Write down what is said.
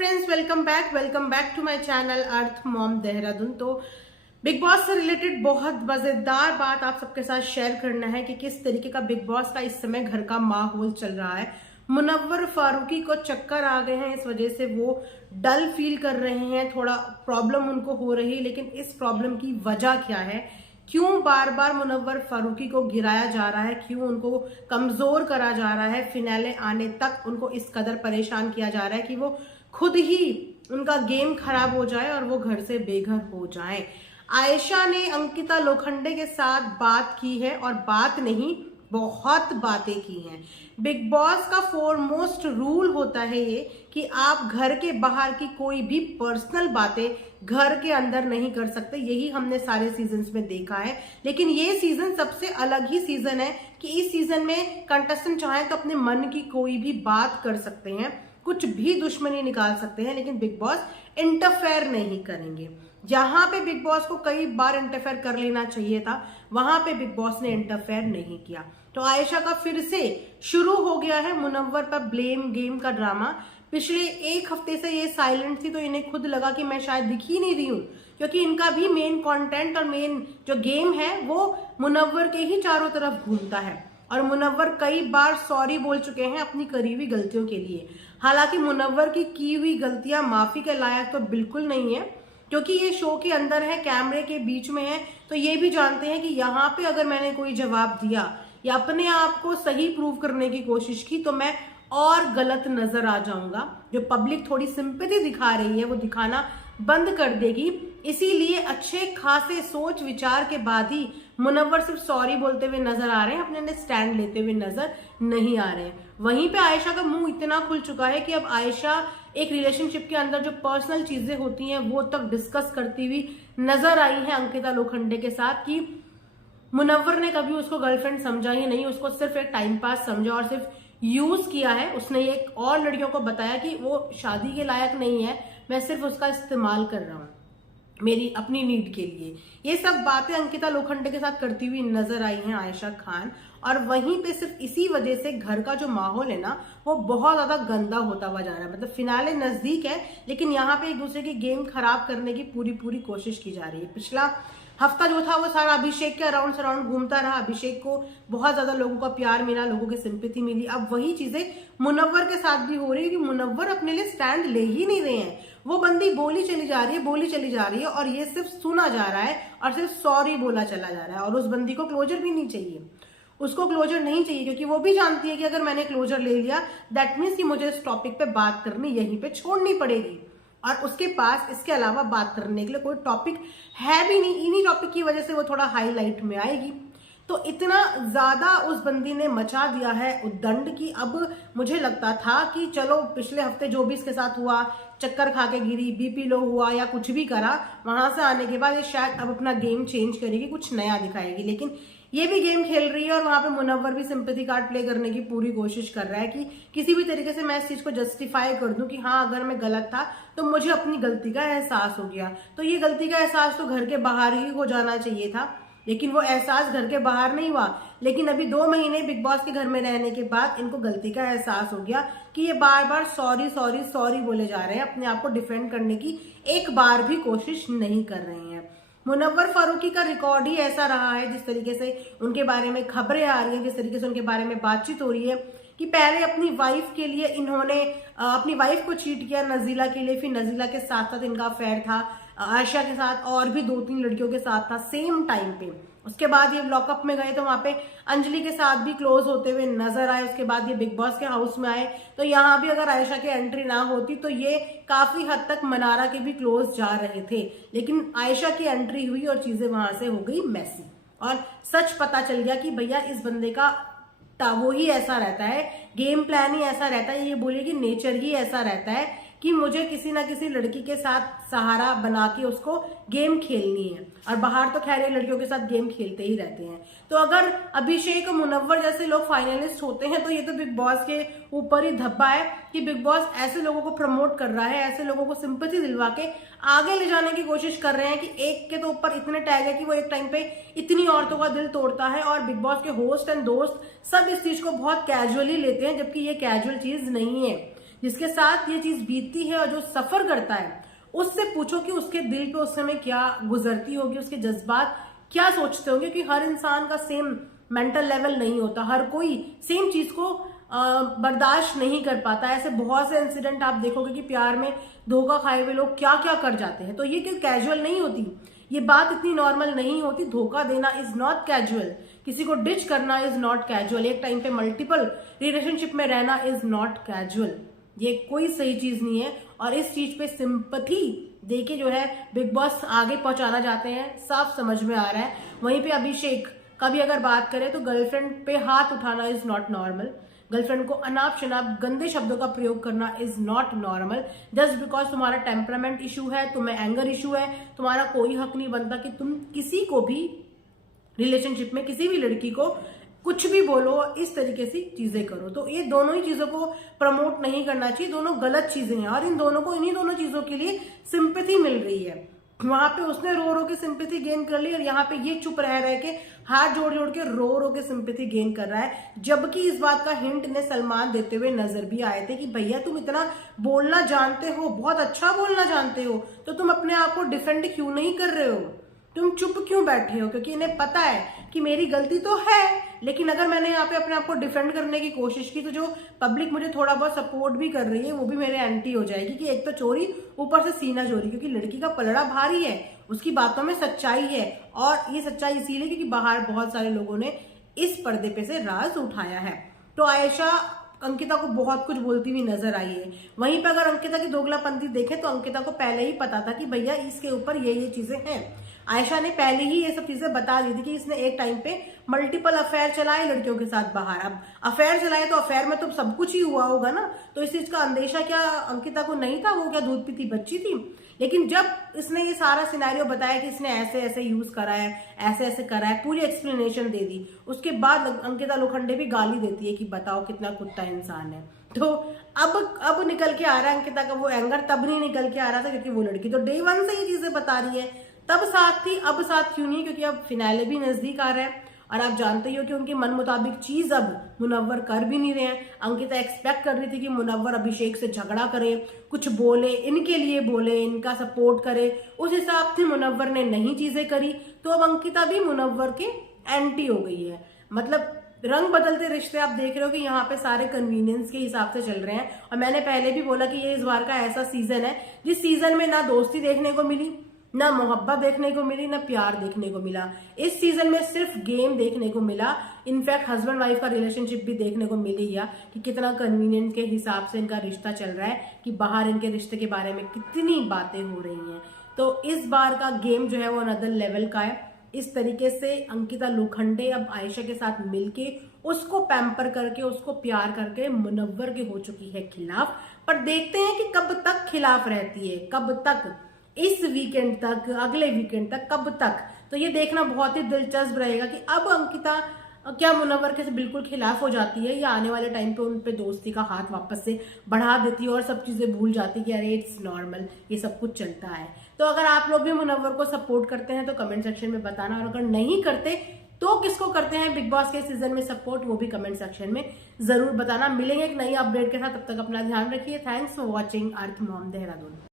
Friends, welcome back to my channel earth mom Dehradun. तो Bigg boss से related बहुत मजेदार बात आप सबके साथ शेयर करना है कि किस तरीके का बिग बॉस का इस समय घर का माहौल चल रहा है। मुनव्वर फारूकी को चक्कर आ गए हैं, इस वजह से वो डल फील कर रहे हैं, थोड़ा प्रॉब्लम उनको हो रही है। लेकिन इस प्रॉब्लम की वजह क्या है, क्यों बार बार मुनव्वर फारूकी को गिराया जा रहा है, क्यों उनको कमजोर करा जा रहा है, फिनाले आने तक उनको इस कदर परेशान किया जा रहा है कि वो खुद ही उनका गेम खराब हो जाए और वो घर से बेघर हो जाए। आयशा ने अंकिता लोखंडे के साथ बात की है, और बात नहीं बहुत बातें की हैं। बिग बॉस का फोरमोस्ट रूल होता है ये कि आप घर के बाहर की कोई भी पर्सनल बातें घर के अंदर नहीं कर सकते। यही हमने सारे सीजन्स में देखा है, लेकिन ये सीजन सबसे अलग ही सीजन है कि इस सीजन में कंटेस्टेंट चाहे तो अपने मन की कोई भी बात कर सकते हैं, कुछ भी दुश्मनी निकाल सकते हैं, लेकिन बिग बॉस इंटरफेयर नहीं करेंगे। जहां पे बिग बॉस को कई बार इंटरफेयर कर लेना चाहिए था, वहां पे बिग बॉस ने इंटरफेयर नहीं किया। तो आयशा का फिर से शुरू हो गया है मुनव्वर पर ब्लेम गेम का ड्रामा। पिछले एक हफ्ते से ये साइलेंट थी, तो इन्हें खुद लगा कि मैं शायद दिख ही नहीं रही हूं, क्योंकि इनका भी मेन कंटेंट और मेन जो गेम है वो मुनव्वर के ही चारों तरफ घूमता है। और मुनव्वर कई बार सॉरी बोल चुके हैं अपनी करी हुई गलतियों के लिए। हालांकि मुनव्वर की हुई गलतियां माफी के लायक तो बिल्कुल नहीं है, क्योंकि ये शो के अंदर है, कैमरे के बीच में है, तो ये भी जानते हैं कि यहाँ पे अगर मैंने कोई जवाब दिया या अपने आप को सही प्रूव करने की कोशिश की तो मैं और गलत नजर आ जाऊंगा। जो पब्लिक थोड़ी सिंपैथी दिखा रही है वो दिखाना बंद कर देगी। इसीलिए अच्छे खासे सोच विचार के बाद ही मुनव्वर सिर्फ सॉरी बोलते हुए नजर आ रहे हैं, अपने स्टैंड लेते हुए नजर नहीं आ रहे हैं। वहीं पे आयशा का मुंह इतना खुल चुका है कि अब आयशा एक रिलेशनशिप के अंदर जो पर्सनल चीजें होती हैं वो तक डिस्कस करती हुई नजर आई है अंकिता लोखंडे के साथ, कि मुनव्वर ने कभी उसको गर्लफ्रेंड समझा ही नहीं, उसको सिर्फ एक टाइम पास समझा और सिर्फ यूज किया है। उसने ये और लड़कियों को बताया कि वो शादी के लायक नहीं है, मैं सिर्फ उसका इस्तेमाल कर रहा हूं मेरी अपनी नीड के लिए। ये सब बातें अंकिता लोखंडे के साथ करती हुई नजर आई हैं आयशा खान। और वहीं पे सिर्फ इसी वजह से घर का जो माहौल है ना वो बहुत ज्यादा गंदा होता हुआ जा रहा है। मतलब फिनाले नजदीक है, लेकिन यहाँ पे एक दूसरे की गेम खराब करने की पूरी कोशिश की जा रही है। पिछला हफ्ता जो था वो सारा अभिषेक के अराउंड सराउंड घूमता रहा। अभिषेक को बहुत ज्यादा लोगों का प्यार मिला, लोगों की सिंपैथी मिली। अब वही चीजें मुनव्वर के साथ भी हो रही है कि मुनव्वर अपने लिए स्टैंड ले ही नहीं रहे हैं। वो बंदी बोली चली जा रही है और ये सिर्फ सुना जा रहा है और सिर्फ सॉरी बोला चला जा रहा है। और उस बंदी को क्लोजर भी नहीं चाहिए, उसको क्लोजर नहीं चाहिए, क्योंकि वो भी जानती है कि अगर मैंने क्लोजर ले लिया दैट मीन्स कि मुझे इस टॉपिक पे बात करनी यहीं पे छोड़नी पड़ेगी, और उसके पास इसके अलावा बात करने के लिए कोई टॉपिक है भी नहीं। इन्हीं टॉपिक की वजह से वो थोड़ा हाईलाइट में आएगी। तो इतना ज्यादा उस बंदी ने मचा दिया है उद्दंड की अब मुझे लगता था कि चलो पिछले हफ्ते जो भी इसके साथ हुआ, चक्कर खा के गिरी, बीपी लो हुआ या कुछ भी करा, वहां से आने के बाद ये शायद अब अपना गेम चेंज करेगी, कुछ नया दिखाएगी। लेकिन ये भी गेम खेल रही है और वहां पे मुनव्वर भी सिंपैथी कार्ड प्ले करने की पूरी कोशिश कर रहा है कि किसी भी तरीके से मैं इस चीज को जस्टिफाई कर दूं कि हाँ अगर मैं गलत था तो मुझे अपनी गलती का एहसास हो गया। तो ये गलती का एहसास तो घर के बाहर ही हो जाना चाहिए था, लेकिन वो एहसास घर के बाहर नहीं हुआ। लेकिन अभी 2 महीने बिग बॉस के घर में रहने के बाद इनको गलती का एहसास हो गया कि ये बार बार सॉरी बोले जा रहे हैं, अपने आप को डिफेंड करने की एक बार भी कोशिश नहीं कर रहे हैं। मुनव्वर फारूकी का रिकॉर्ड ही ऐसा रहा है, जिस तरीके से उनके बारे में खबरें आ रही हैं, जिस तरीके से उनके बारे में बातचीत हो रही है, कि पहले अपनी वाइफ के लिए इन्होंने अपनी वाइफ को चीट किया नजीला के लिए, फिर नजीला के साथ साथ इनका अफेयर था आयशा के साथ और भी 2-3 लड़कियों के साथ था सेम टाइम पे। उसके बाद ये लॉकअप में गए तो वहां पे अंजलि के साथ भी क्लोज होते हुए नजर आए। उसके बाद ये बिग बॉस के हाउस में आए, तो यहाँ भी अगर आयशा की एंट्री ना होती तो ये काफी हद तक मनारा के भी क्लोज जा रहे थे। लेकिन आयशा की एंट्री हुई और चीजें वहां से हो गई मैसी, और सच पता चल गया कि भैया इस बंदे का वो ही ऐसा रहता है, गेम प्लान ही ऐसा रहता है, ये बोलिए कि नेचर ही ऐसा रहता है कि मुझे किसी ना किसी लड़की के साथ सहारा बना के उसको गेम खेलनी है। और बाहर तो खैर ये लड़कियों के साथ गेम खेलते ही रहते हैं। तो अगर अभिषेक और मुनव्वर जैसे लोग फाइनलिस्ट होते हैं तो ये तो बिग बॉस के ऊपर ही धब्बा है कि बिग बॉस ऐसे लोगों को प्रमोट कर रहा है, ऐसे लोगों को सिंपैथी दिलवा के आगे ले जाने की कोशिश कर रहे हैं कि एक के तो ऊपर इतने टैग है कि वो एक टाइम पे इतनी औरतों का दिल तोड़ता है। और बिग बॉस के होस्ट एंड दोस्त सब इस चीज को बहुत कैजुअली लेते हैं, जबकि ये कैजुअल चीज नहीं है। जिसके साथ ये चीज बीतती है और जो सफर करता है उससे पूछो कि उसके दिल पे उस समय क्या गुजरती होगी, उसके जज्बात क्या सोचते होंगे, कि हर इंसान का सेम मेंटल लेवल नहीं होता, हर कोई सेम चीज को बर्दाश्त नहीं कर पाता। ऐसे बहुत से इंसिडेंट आप देखोगे कि प्यार में धोखा खाए हुए लोग क्या क्या कर जाते हैं। तो ये कि कैजुअल नहीं होती, ये बात इतनी नॉर्मल नहीं होती। धोखा देना इज नॉट कैजुअल, किसी को डिच करना इज नॉट कैजुअल, एक टाइम पे मल्टीपल रिलेशनशिप में रहना इज नॉट कैजुअल, ये कोई सही चीज नहीं है। और इस चीज पे सिंपैथी देके जो है बिग बॉस आगे पहुंचाना चाहते हैं, साफ समझ में आ रहा है। वहीं पे अभिषेक का भी अगर बात करें तो गर्लफ्रेंड पे हाथ उठाना इज नॉट नॉर्मल, गर्लफ्रेंड को अनाप शनाप गंदे शब्दों का प्रयोग करना is not normal. Just because तुम्हारा टेम्परामेंट इशू है, तुम्हें एंगर इशू है, तुम्हारा कोई हक नहीं बनता कि तुम किसी को भी रिलेशनशिप में किसी भी लड़की को कुछ भी बोलो, इस तरीके से चीजें करो। तो ये दोनों ही चीजों को प्रमोट नहीं करना चाहिए, दोनों गलत चीजें हैं और इन दोनों को इन्हीं दोनों चीजों के लिए सिंपैथी मिल रही है। वहां पे उसने रो रो के सिंपैथी गेन कर ली और यहाँ पे ये चुप रह के हाथ जोड़ जोड़ के रो के सिंपैथी गेन कर रहा है। जबकि इस बात का हिंट ने सलमान देते हुए नजर भी आए थे कि भैया तुम इतना बोलना जानते हो, बहुत अच्छा बोलना जानते हो, तो तुम अपने आप को डिफेंड क्यों नहीं कर रहे हो, तुम चुप क्यों बैठे हो? क्योंकि इन्हें पता है कि मेरी गलती तो है, लेकिन अगर मैंने यहाँ पे अपने आप को डिफेंड करने की कोशिश की तो जो पब्लिक मुझे थोड़ा बहुत सपोर्ट भी कर रही है वो भी मेरे एंटी हो जाएगी कि एक तो चोरी, ऊपर से सीना चोरी। क्योंकि लड़की का पलड़ा भारी है, उसकी बातों में सच्चाई है और ये सच्चाई इसीलिए क्योंकि बाहर बहुत सारे लोगों ने इस पर्दे पे से राज उठाया है। तो आयशा अंकिता को बहुत कुछ बोलती हुई नजर आई है। वहीं पे अगर अंकिता की दोगलापंथी देखें तो अंकिता को पहले ही पता था कि भैया इसके ऊपर ये चीजें हैं। आयशा ने पहले ही ये सब चीजें बता दी थी कि इसने एक टाइम पे मल्टीपल अफेयर चलाए लड़कियों के साथ बाहर। अब अफेयर चलाए तो अफेयर में तो सब कुछ ही हुआ होगा ना, तो इस चीज का अंदेशा क्या अंकिता को नहीं था? वो क्या दूध पीती बच्ची थी? लेकिन जब इसने ये सारा सिनेरियो बताया कि इसने ऐसे ऐसे यूज करा है, ऐसे ऐसे करा है, पूरी एक्सप्लेनेशन दे दी, उसके बाद अंकिता लोखंडे भी गाली देती है कि बताओ कितना कुत्ता इंसान है। तो अब निकल के आ रहा है अंकिता का वो एंगर, तब नहीं निकल के आ रहा था क्योंकि वो लड़की तो डे वन से ये चीजें बता रही है, तब साथ थी, अब साथ क्यों नहीं? क्योंकि अब फिनाले भी नजदीक आ रहा है और आप जानते ही हो कि उनके मन मुताबिक चीज अब मुनव्वर कर भी नहीं रहे हैं। अंकिता एक्सपेक्ट कर रही थी कि मुनव्वर अभिषेक से झगड़ा करे, कुछ बोले, इनके लिए बोले, इनका सपोर्ट करे, उस हिसाब से मुनव्वर ने नहीं चीजें करी। तो अब अंकिता भी मुनव्वर के एंटी हो गई है। मतलब रंग बदलते रिश्ते आप देख रहे हो कि यहाँ पे सारे कन्वीनियंस के हिसाब से चल रहे हैं। और मैंने पहले भी बोला कि ये इस बार का ऐसा सीजन है जिस सीजन में ना दोस्ती देखने को मिली, ना मोहब्बत देखने को मिली, ना प्यार देखने को मिला। इस सीजन में सिर्फ गेम देखने को मिला। इनफैक्ट हस्बैंड वाइफ का रिलेशनशिप भी देखने को मिल गया कि कितना कन्वीनियंस के हिसाब से इनका रिश्ता चल रहा है, कि बाहर इनके रिश्ते के बारे में कितनी बातें हो रही हैं। तो इस बार का गेम जो है वो अनदर लेवल का है। इस तरीके से अंकिता लोखंडे अब आयशा के साथ मिलके उसको पैम्पर करके, उसको प्यार करके मुनव्वर की हो चुकी है खिलाफ। पर देखते हैं कि कब तक खिलाफ रहती है, कब तक, इस वीकेंड तक, अगले वीकेंड तक, कब तक। तो ये देखना बहुत ही दिलचस्प रहेगा कि अब अंकिता क्या मुनव्वर के से बिल्कुल खिलाफ हो जाती है या आने वाले टाइम पे उन पे दोस्ती का हाथ वापस से बढ़ा देती है और सब चीजें भूल जाती है कि अरे इट्स नॉर्मल, ये सब कुछ चलता है। तो अगर आप लोग भी मुनव्वर को सपोर्ट करते हैं तो कमेंट सेक्शन में बताना, और अगर नहीं करते तो किसको करते हैं बिग बॉस के सीजन में सपोर्ट, वो भी कमेंट सेक्शन में जरूर बताना। मिलेंगे एक नई अपडेट के साथ, तब तक अपना ध्यान रखिए। Thanks for watching earth mom Dehradun.